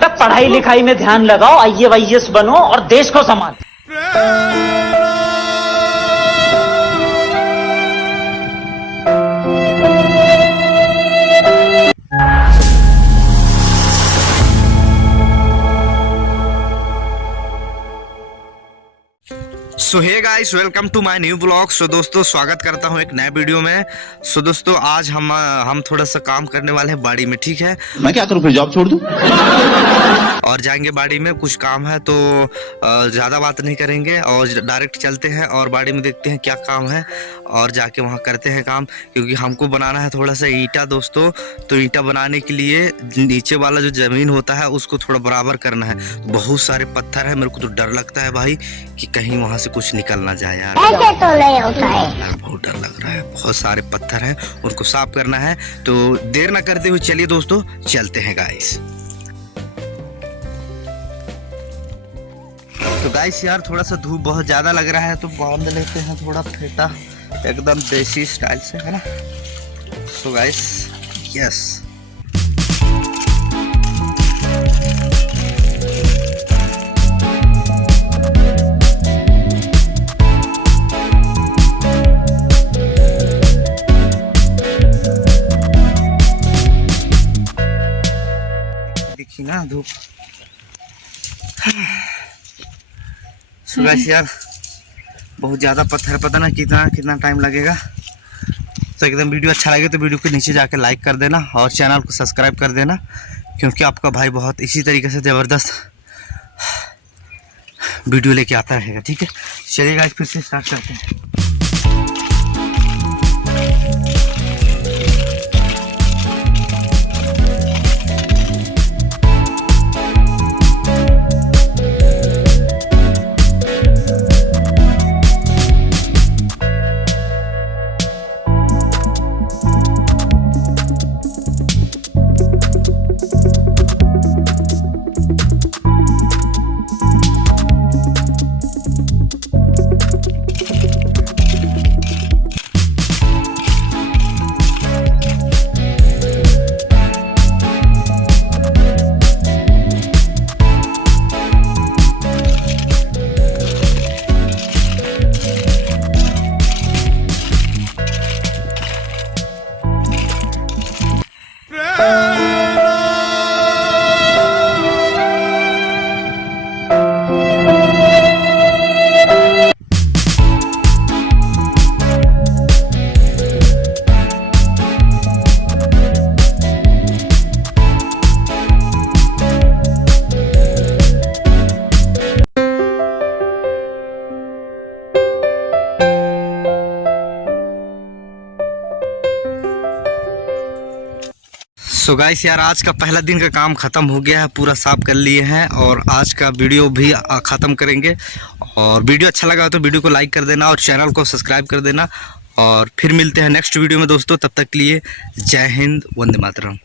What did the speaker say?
अबे पढ़ाई लिखाई में ध्यान लगाओ, IAS बनो और देश को संभालो। So hey guys, welcome to my new blog. So दोस्तों, स्वागत करता हूँ एक नए वीडियो में। सो दोस्तों, आज हम थोड़ा सा काम करने वाले हैं बाड़ी में, ठीक है। मैं क्या करूँ, फिर जॉब छोड़ दूँ? और जाएंगे बाड़ी में, कुछ काम है तो ज़्यादा बात नहीं करेंगे और डायरेक्ट चलते हैं और बाड़ी में देखते हैं क्या काम है और जाके वहाँ करते हैं काम। क्योंकि हमको बनाना है थोड़ा सा ईंटा दोस्तों, तो ईंटा बनाने के लिए नीचे वाला जो ज़मीन होता है उसको थोड़ा बराबर करना है। बहुत सारे पत्थर है, मेरे को तो डर लगता है भाई कि कहीं वहाँ से कुछ निकल ना जाए यार। ऐसे तो नहीं होता है। बहुत डर लग रहा है, बहुत सारे पत्थर हैं, उनको साफ करना है। तो देर ना करते हुए चलिए दोस्तों, चलते हैं गाइस। तो गाइस यार, थोड़ा सा धूप बहुत ज्यादा लग रहा है तो बांध लेते हैं थोड़ा फेटा, एकदम देसी स्टाइल से, है ना। So guys, yes. देखिए ना धूप। सुबह यार बहुत ज़्यादा पत्थर, पता ना कितना टाइम लगेगा। तो एकदम वीडियो अच्छा लगे तो वीडियो के नीचे जाकर लाइक कर देना और चैनल को सब्सक्राइब कर देना, क्योंकि आपका भाई बहुत इसी तरीके से ज़बरदस्त वीडियो लेके आता रहेगा, ठीक है। चलिए गाइस, फिर से स्टार्ट करते हैं। सो गाइस यार, आज का पहला दिन का काम ख़त्म हो गया है, पूरा साफ कर लिए हैं और आज का वीडियो भी ख़त्म करेंगे। और वीडियो अच्छा लगा तो वीडियो को लाइक कर देना और चैनल को सब्सक्राइब कर देना। और फिर मिलते हैं नेक्स्ट वीडियो में दोस्तों, तब तक के लिए जय हिंद, वंदे मातरम।